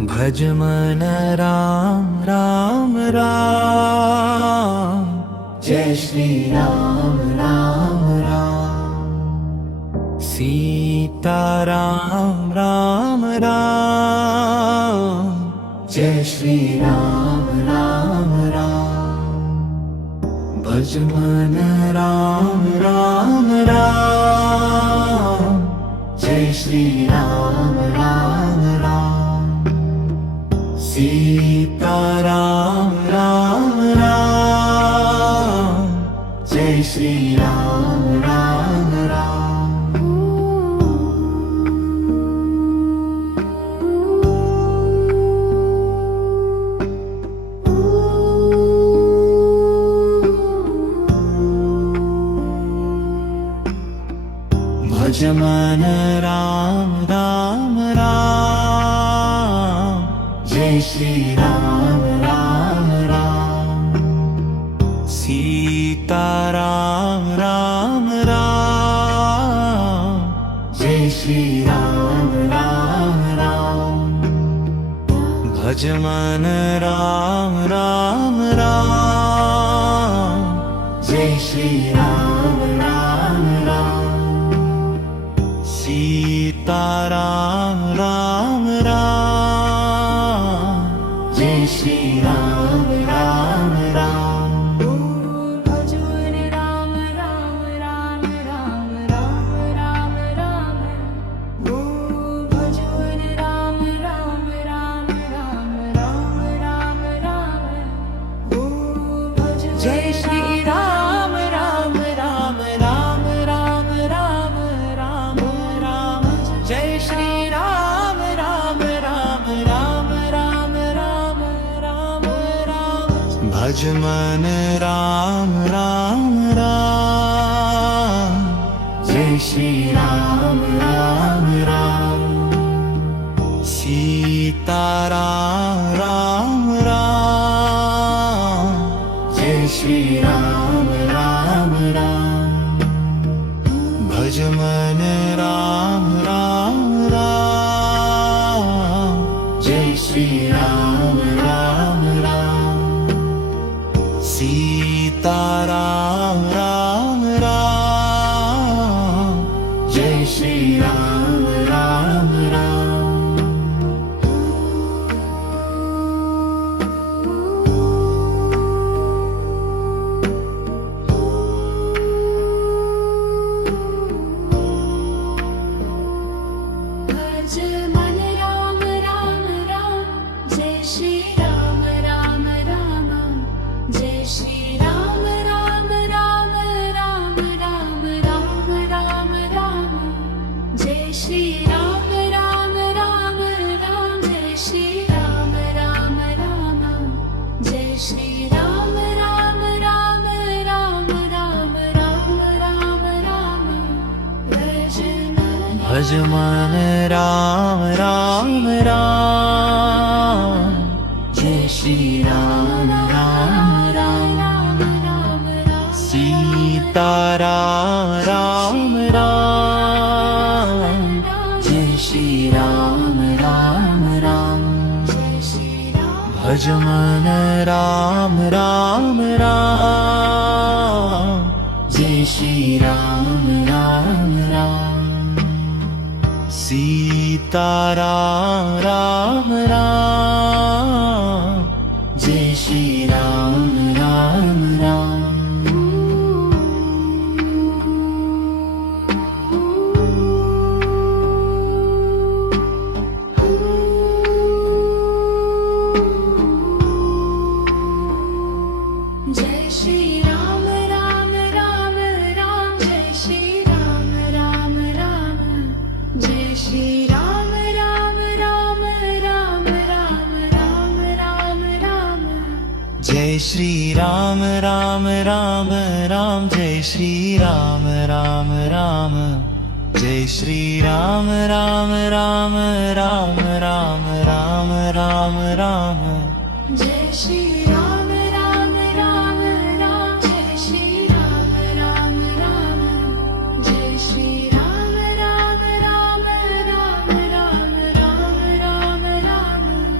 भज मन राम राम राम, जय श्री राम राम राम। सीता राम राम राम, जय श्री राम राम राम। भज मन राम राम राम, जय श्री राम राम राम। सीता राम राम राम, जय श्री राम राम राम। भज मन राम राम राम, जय श्री राम राम राम। सीता राम राम राम, जय श्री राम राम राम। भज मन राम राम राम, जय श्री राम राम राम। सीता राम राम राम, जय श्री राम राम राम। भज मन राम राम राम राम राम राम राम। भज मन राम राम राम राम राम राम राम। भज जय श्री राम राम राम राम राम राम राम राम। जय श्री राम राम राम राम राम राम राम राम। भज मन राम राम राम, जय श्री राम राम राम। सीता राम राम राम, जय श्री राम राम राम। भज मन राम राम राम, जय श्री राम राम राम। सीता राम राम राम, जय श्री राम राम राम। भज मन राम राम राम, जय श्री राम राम राम। जय श्री राम राम राम राम राम राम राम राम। जय श्री राम राम राम राम। जय श्री राम राम राम। जय श्री राम राम राम राम राम राम राम राम। भज मन भज मन राम राम राम, जय श्री राम राम राम। सीता राम राम राम, जय श्री राम राम राम। भज मन राम राम राम, जय श्री राम राम राम। सीता राम राम राम, जय श्री राम राम राम। जय श्री राम राम राम राम। जय श्री राम राम राम। जय श्री राम राम राम राम राम राम राम राम। जय श्री राम राम राम राम। जय श्री राम राम राम। जय श्री राम राम राम राम राम राम राम राम। जय श्री राम राम राम राम। जय श्री राम राम राम। जय श्री राम राम राम राम राम राम राम राम।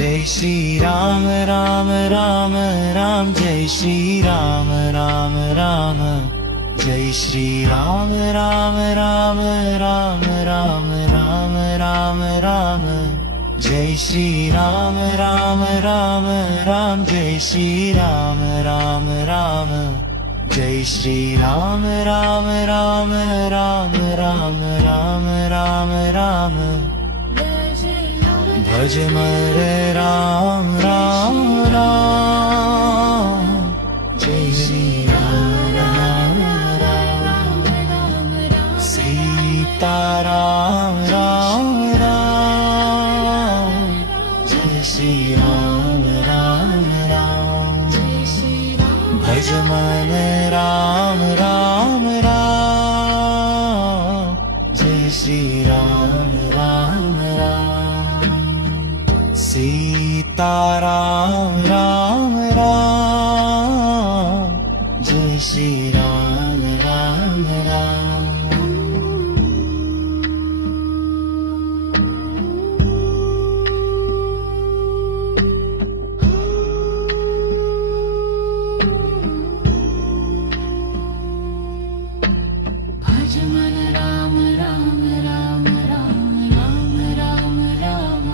जय श्री राम राम राम राम जय श्री राम राम राम जय श्री राम राम राम राम राम राम राम राम जय श्री राम राम राम राम जय श्री राम राम राम जय श्री राम राम राम राम राम राम राम राम भज मर राम राम राम जय श्री राम राम राम सीता राम राम राम जय श्री राम राम राम भज मन राम राम राम जय श्री राम राम राम सीता राम राम राम जय श्री राम राम राम भज मन राम राम राम राम राम राम राम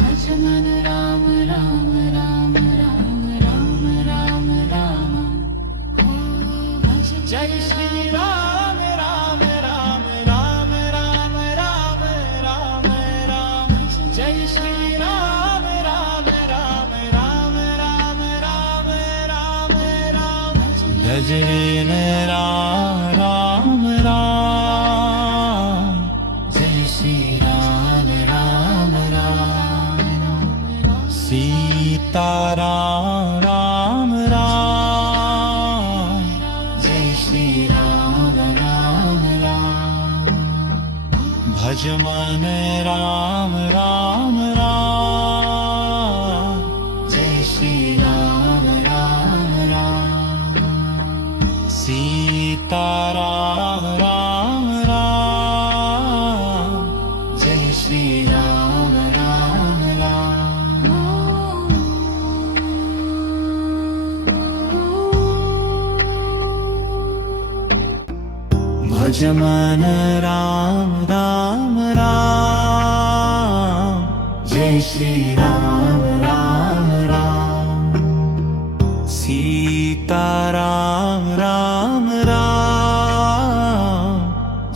भज मन राम राम राम राम राम राम राम जय श्री राम राम राम राम राम राम राम राम जय श्री राम राम राम राम राम राम राम राम भजन राम राम राम जय श्री राम राम राम सीता राम राम राम जय श्री राम राम राम भज मन राम राम राम जय श्री राम राम राम सीता राम राम राम जय श्री राम राम राम भज मन राम राम राम जय श्री राम राम राम सीता राम राम राम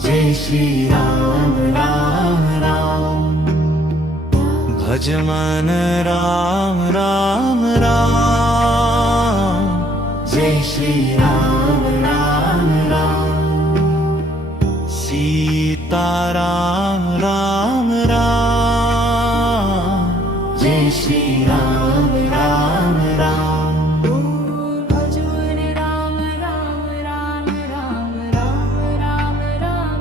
जय श्री राम राम राम भज मन राम राम राम जय श्री राम राम राम सीता राम राम राम जय श्री राम राम राम भज मन राम राम राम राम राम राम राम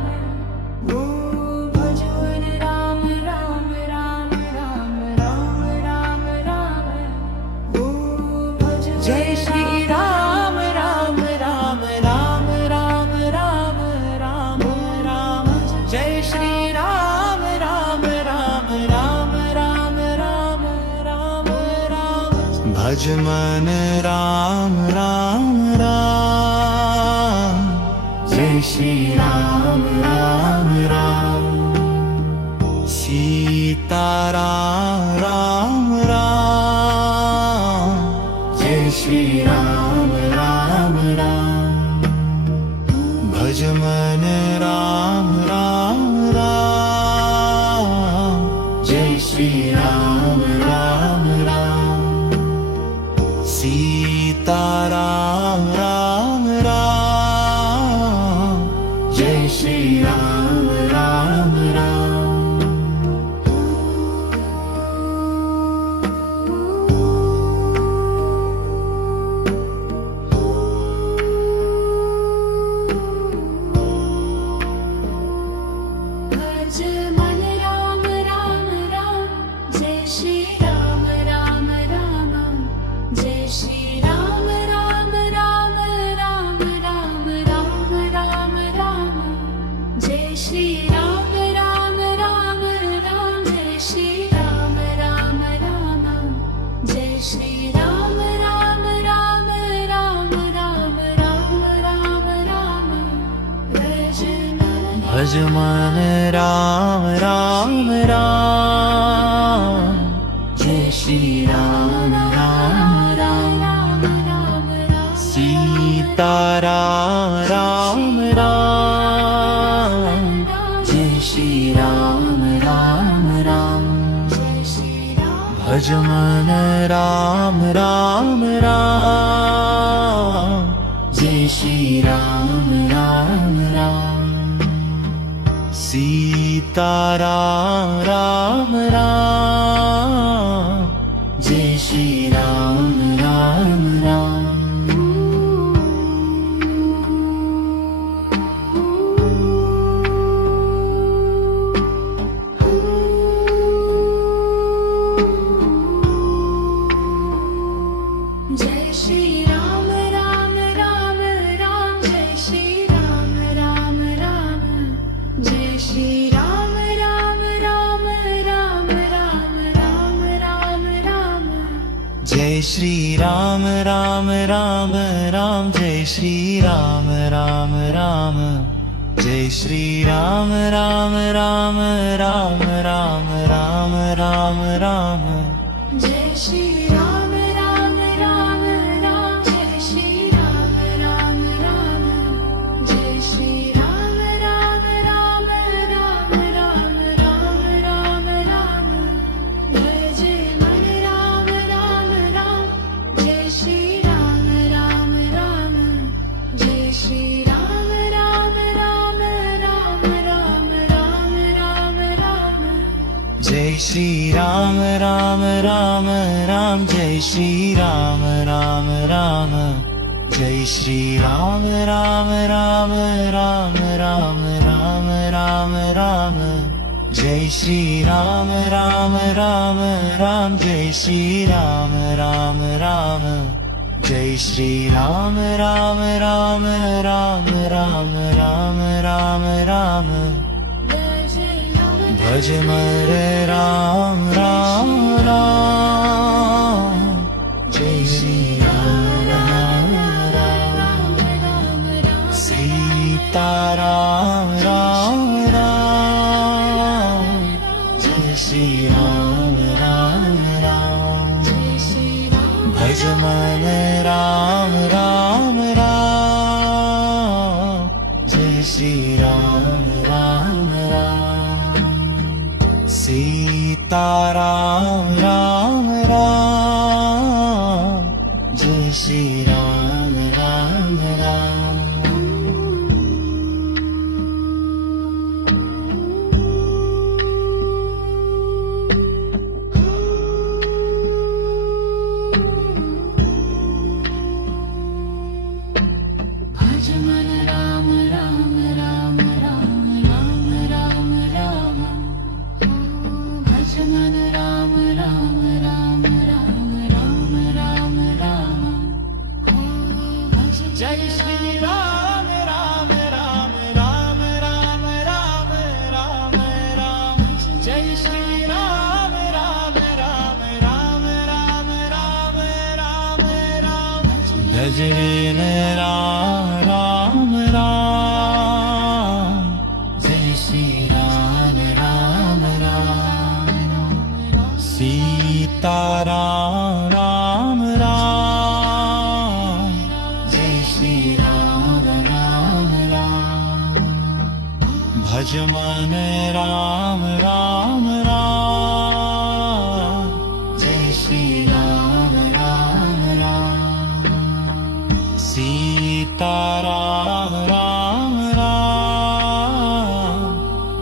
भज मन राम राम राम राम राम राम राम जय श्री राम राम राम राम राम राम राम राम जय श्री राम राम राम राम राम राम राम राम भज मन राम राम राम जय श्री राम राम राम सीता राम राम राम जय श्री राम राम राम भज मन राम राम राम जय श्री राम राम राम सीता राम राम राम जय श्री राम राम राम भज मन राम राम राम जय श्री राम राम राम जय श्री राम राम राम राम राम राम राम राम जय श्री राम राम राम राम जय श्री राम राम भज मन राम राम राम जय श्री राम राम राम सीता राम राम राम जय श्री राम राम राम भज मन राम राम राम जय श्री राम राम राम सीता राम राम राम जय श्री राम राम राम जय श्री राम राम राम राम जय श्री राम राम राम जय श्री राम राम राम राम राम राम राम राम जय श्री राम राम राम राम जय श्री राम राम राम जय श्री राम राम राम राम राम राम राम राम जय श्री राम राम राम राम जय श्री राम राम राम जय श्री राम राम राम राम राम राम राम राम भज मन राम राम राम जय श्री राम राम राम जय श्री राम राम राम राम राम राम राम राम जय श्री राम राम राम राम जय श्री राम राम राम जय श्री राम राम राम राम राम राम राम राम जय श्री राम राम राम राम जय श्री राम राम राम जय श्री राम राम राम राम राम राम राम राम भज मर राम राम राम जय श्री राम राम राम सीता राम राम राम जय श्री राम राम राम भज मन राम राम राम जय श्री राम राम राम सीता राम राम राम जय श्री राम राम राम भज मन राम राम राम राम राम राम राम भज मन राम राम राम राम राम राम राम भज जय श्री राम राम राम राम राम राम राम राम जय श्री राम राम राम राम राम राम राम राम भजन राम राम राम जय श्री राम राम राम सीता राम राम राम जय श्री राम राम राम भज मन राम राम राम जय श्री राम राम राम सीता राम राम राम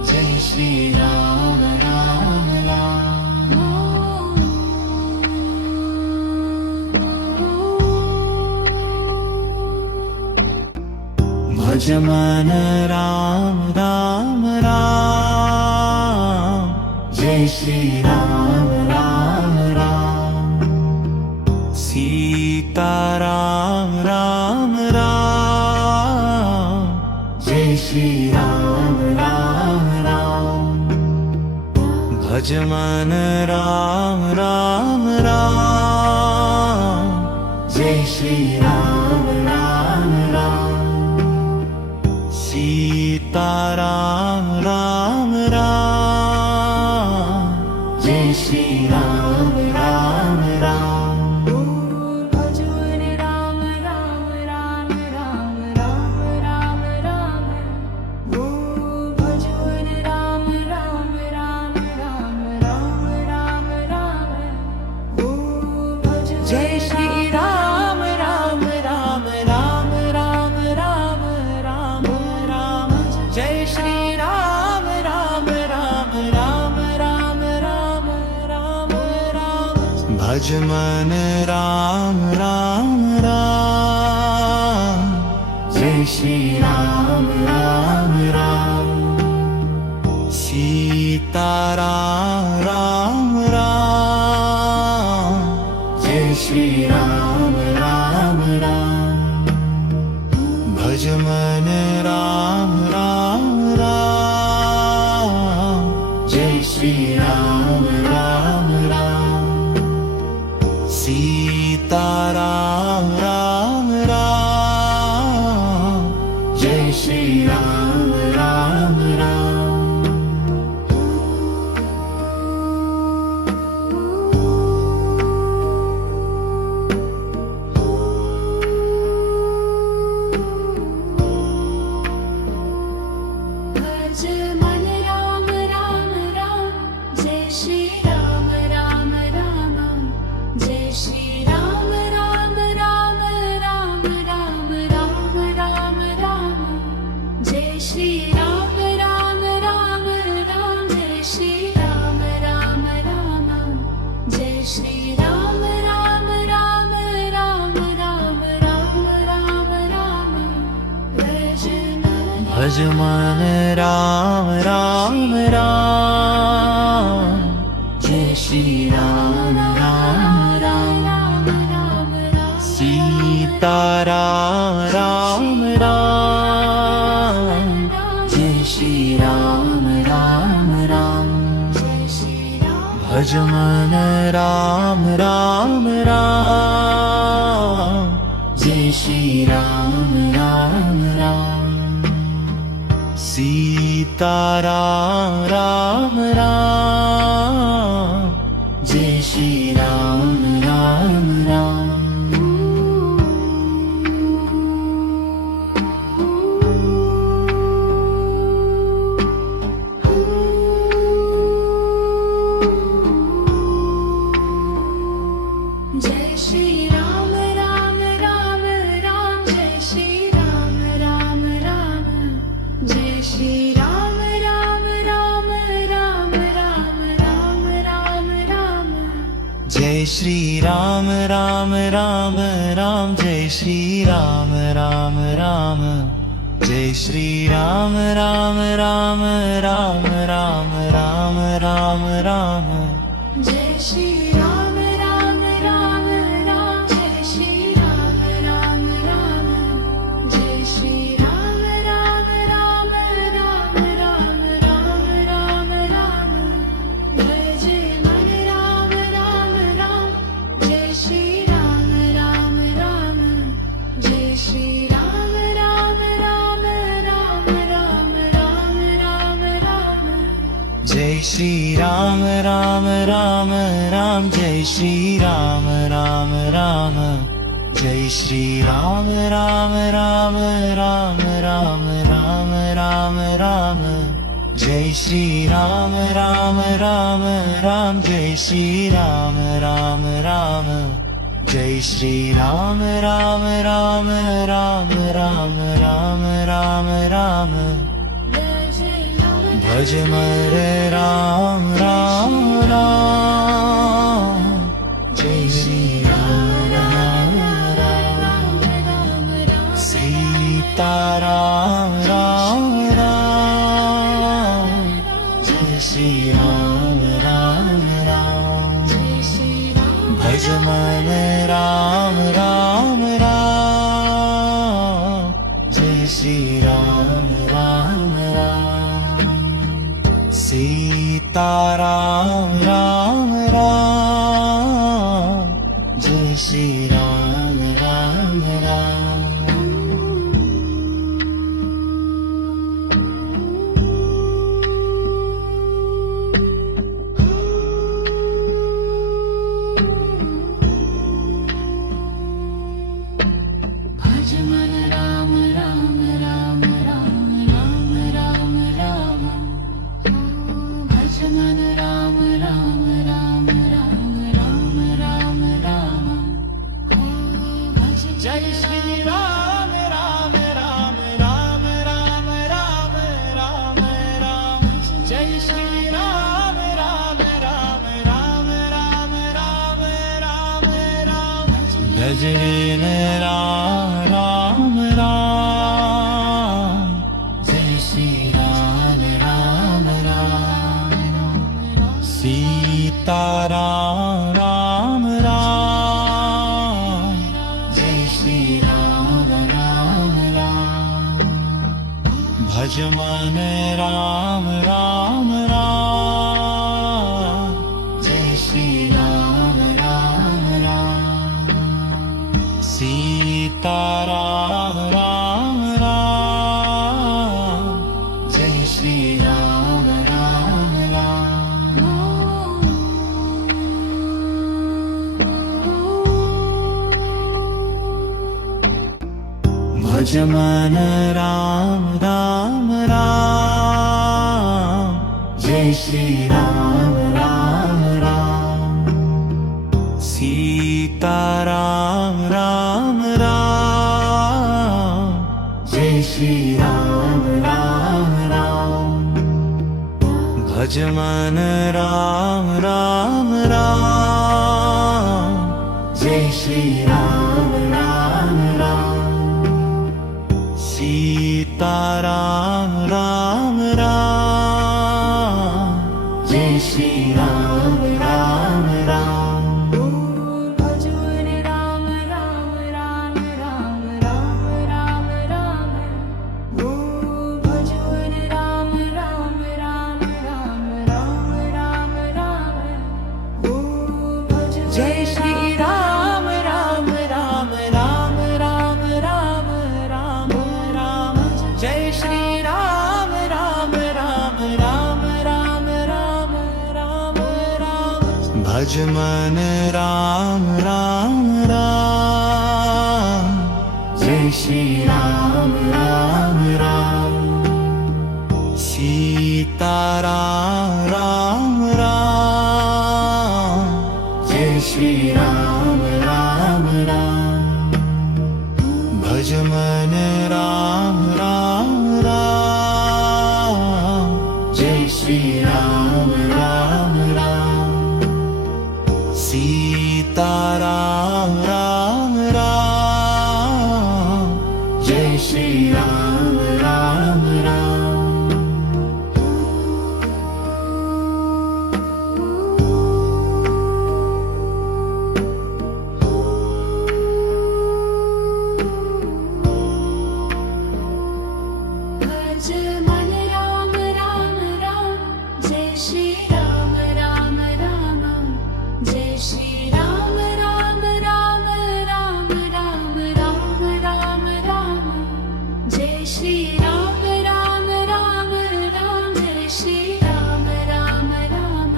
जय श्री राम राम राम भज मन राम राम राम जय श्री राम राम राम सीता राम राम राम जय श्री राम राम राम भज मन राम राम राम जय श्री राम राम राम सीताराम राम राम जय श्री राम राम राम भजन राम राम राम राम राम राम राम भजन राम राम राम राम राम राम राम भजन जय श्री राम राम राम राम राम राम राम राम जय श्री राम राम राम राम राम राम राम राम भज मन राम राम राम जय श्री राम राम राम सीताराम राम राम जय श्री राम राम राम भज मन राम राम राम जय श्री राम राम राम सीताराम राम राम जय श्री राम राम राम भज मन राम राम राम जय श्री राम राम राम जय श्री राम राम राम राम राम राम राम राम जय श्री राम राम राम राम जय श्री राम राम राम जय श्री राम राम राम राम राम राम राम राम भज मन राम राम राम जय श्री राम राम राम सीताराम राम राम जय श्री राम राम राम भज मन राम राम राम जय श्री राम राम राम सीताराम राम राम जय श्री राम राम राम जय श्री राम राम राम राम जय श्री राम राम राम जय श्री राम राम राम राम राम राम राम राम जय श्री राम राम राम राम जय श्री राम राम राम जय श्री राम राम राम राम राम राम राम राम जय श्री राम राम राम राम जय श्री राम राम राम जय श्री राम राम राम राम राम राम राम राम भज मन राम राम राम जय श्री राम राम राम जय श्री राम राम राम राम राम राम राम राम जय श्री राम राम राम राम जय श्री राम राम राम जय श्री राम राम राम राम राम राम राम राम जय श्री राम राम राम राम जय श्री राम राम राम जय श्री राम राम राम राम राम राम राम राम भज मन राम राम राम जय श्री राम राम राम सीताराम राम राम जय श्री राम राम राम भज मन राम राम राम जय श्री राम राम राम सीताराम राम राम जय श्री राम राम राम भजन राम राम जय श्री राम राम राम सीता राम राम जय श्री राम राम राम भज मन राम राम राम जय श्री राम राम राम सीता राम राम जय श्री राम राम राम भज मन राम राम राम जय श्री राम राम राम सीता राम राम राम जय श्री राम राम राम भज मन राम राम राम जय श्री राम राम राम सीता राम राम राम जय श्री राम राम राम भजन राम राम राम राम राम राम राम भजन राम राम राम राम राम राम राम जय श्री राम राम राम राम राम राम राम राम जय श्री राम राम राम राम राम राम राम राम भज मन राम राम राम जय श्री राम राम राम सीता राम राम जय श्री राम राम राम भज मन राम राम राम जय श्री राम राम राम सीता राम राम जय श्री राम राम राम भज मन राम राम राम जय श्री राम राम राम जय श्री राम राम राम राम राम राम राम राम जय श्री राम राम राम राम जय श्री राम राम राम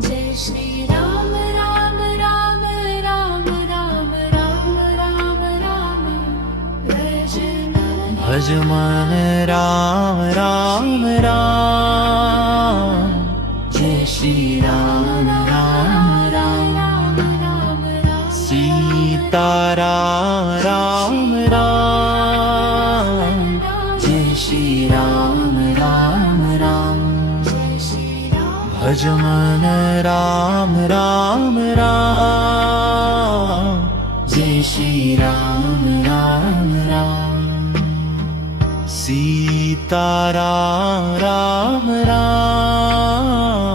जय श्री राम राम राम राम राम राम राम राम भज मन राम राम राम जय श्री राम राम राम सीता राम राम जय श्री राम राम राम भज मन राम राम राम जय श्री राम राम राम सीता राम राम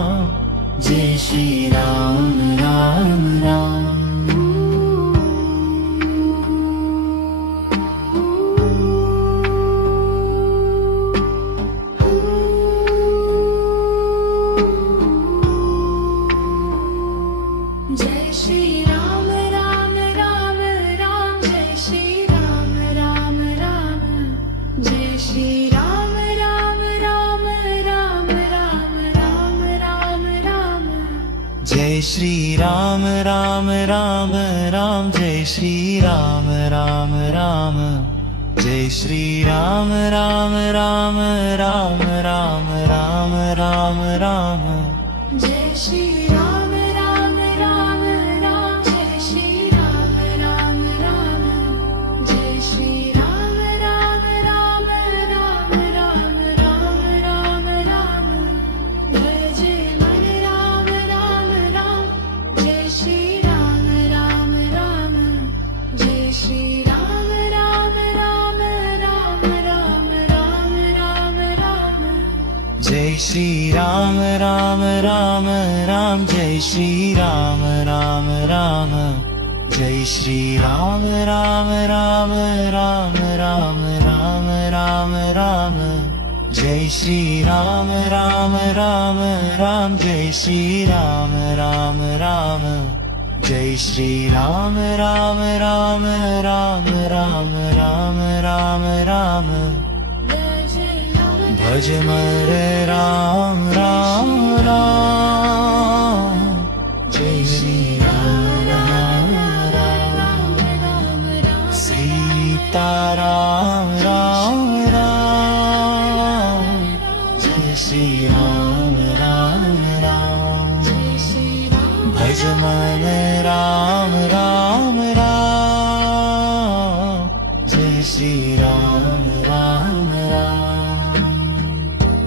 जय श्री राम राम राम जय श्री राम राम राम राम जय श्री राम राम राम जय श्री राम राम राम राम राम राम राम राम जय श्री राम राम राम राम जय श्री राम राम राम जय श्री राम राम राम राम राम राम राम राम जय श्री राम राम राम राम जय श्री राम राम राम जय श्री राम राम राम राम राम राम राम राम भज मन राम राम राम जय श्री राम राम राम जय श्री राम राम राम राम जय श्री राम राम राम जय श्री राम राम राम राम राम राम राम राम जय श्री राम राम राम राम जय श्री राम राम राम जय श्री राम राम राम राम राम राम राम राम भज मर राम राम राम जय श्री राम राम राम सीता राम राम राम जय श्री राम राम राम भज मन राम राम राम जय श्री राम राम राम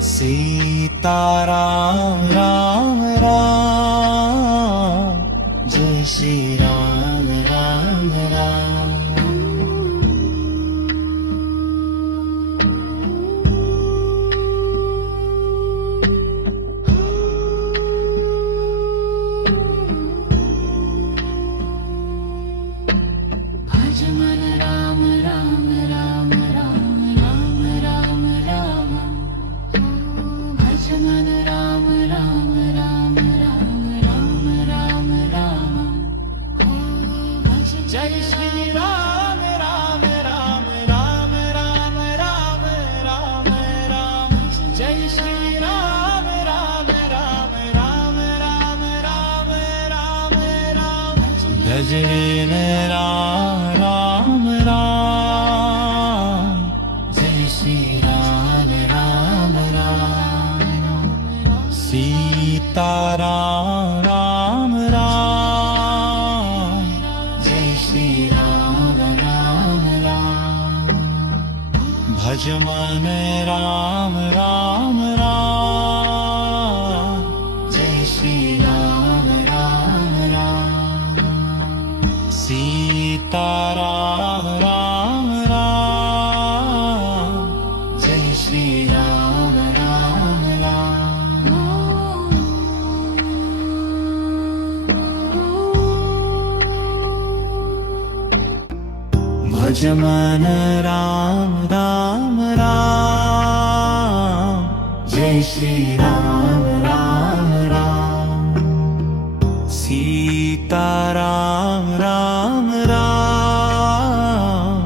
सीता राम राम राम जय श्री राम राम राम भज मन राम राम राम राम राम राम राम भज मन राम राम राम राम राम राम राम भज जय श्री राम राम राम राम राम राम राम राम जय श्री राम राम राम राम राम राम राम राम भजन राम राम राम जय श्री राम राम राम सीता राम राम राम जय श्री राम राम राम भज मन राम राम राम जय श्री राम राम राम सीता राम राम राम जय श्री राम राम राम भज मन राम राम राम जय श्री राम राम राम सीता राम राम राम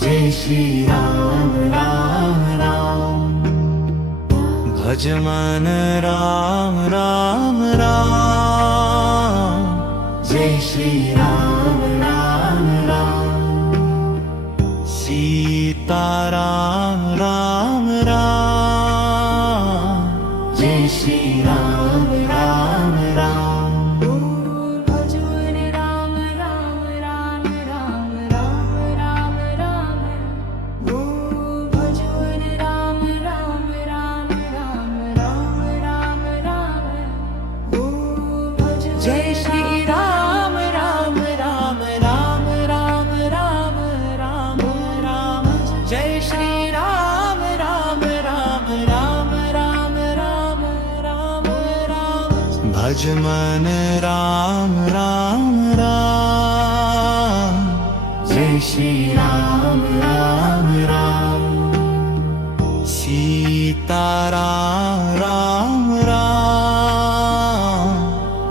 जय श्री राम राम राम भज मन राम राम राम जय श्री राम राम राम सीता राम राम राम जय श्री राम राम राम भज मन राम राम राम राम राम राम राम भज मन राम राम राम राम राम राम राम भज जय श्री राम राम राम राम राम राम राम राम जय श्री राम राम राम राम राम राम राम राम भज मन राम राम राम जय श्री राम राम राम सीता राम राम राम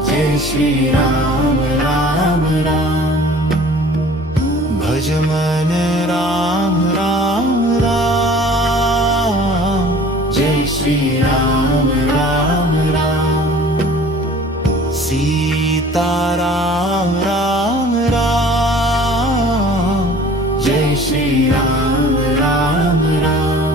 जय श्री राम राम राम भज मन राम राम राम जय श्री राम राम राम सीता राम राम राम जय श्री राम राम राम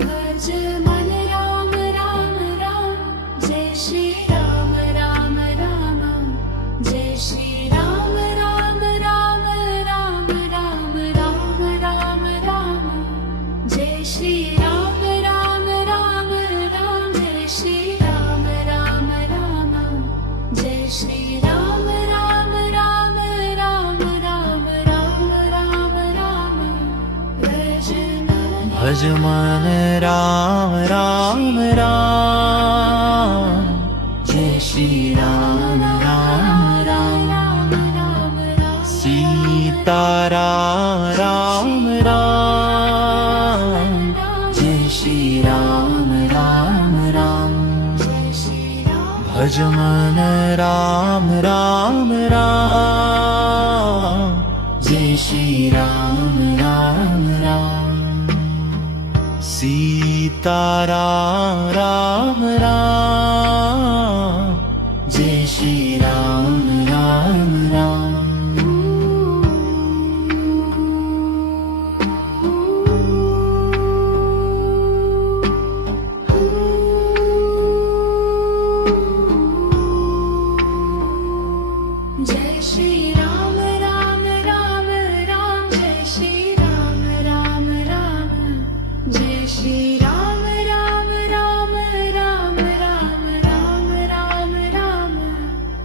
भज मन राम राम राम जय श्री राम राम राम जय श्री भज मन राम राम राम जय श्री राम राम राम सीता राम राम राम जय श्री राम राम राम भज मन राम राम राम जय श्री राम राम राम सीता राम राम राम जय श्री राम राम राम जय श्री राम राम राम राम जय श्री राम राम राम जय श्री राम राम राम राम राम राम राम राम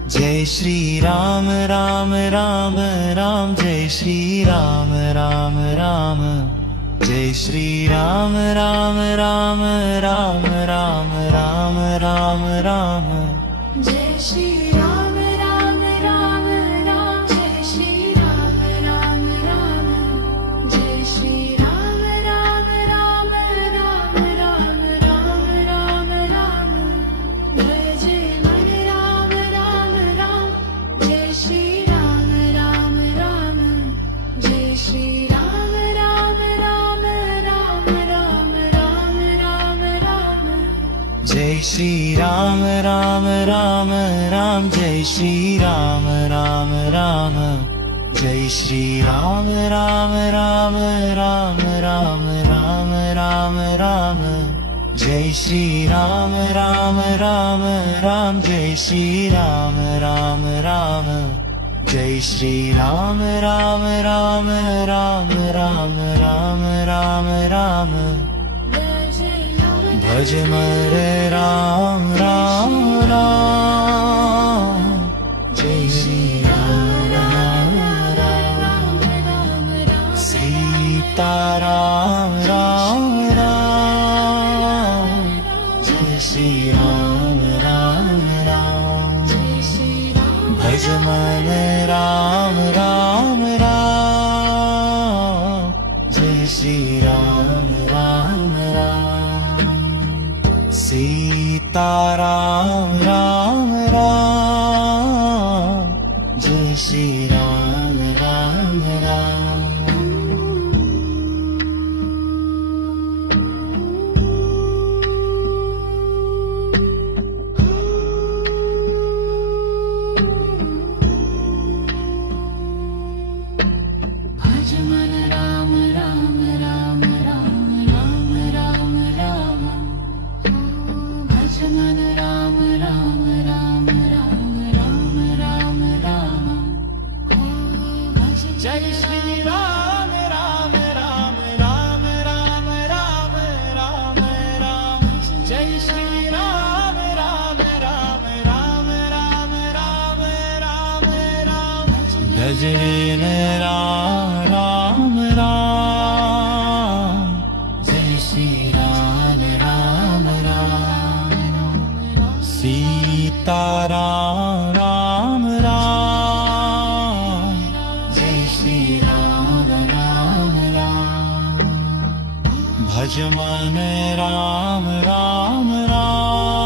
जय श्री राम राम राम राम जय श्री राम राम राम जय श्री राम राम राम राम राम राम राम राम जय श्री राम राम राम राम जय श्री राम राम राम जय श्री राम राम राम राम राम राम राम राम भज मन राम राम राम जय श्री राम राम राम जय श्री राम राम राम राम राम राम राम राम जय श्री राम राम राम राम जय श्री राम राम राम जय श्री राम राम राम राम राम राम राम राम जय श्री राम राम राम राम जय श्री राम राम राम जय श्री राम राम राम राम राम राम राम राम भज मन राम राम राम जय श्री राम राम सीता राम राम राम जय श्री राम राम राम भज मन राम राम राम जय श्री राम राम राम सीता राम राम राम जय श्री राम राम राम भज मन राम राम राम राम राम राम राम भज मन राम राम राम राम राम राम राम भज जय श्री राम राम राम राम राम राम राम राम जय श्री राम राम राम राम राम राम राम राम गजरेन राम राम राम जय श्री राम राम राम सीता राम राम राम जय श्री राम राम राम भज मन राम राम राम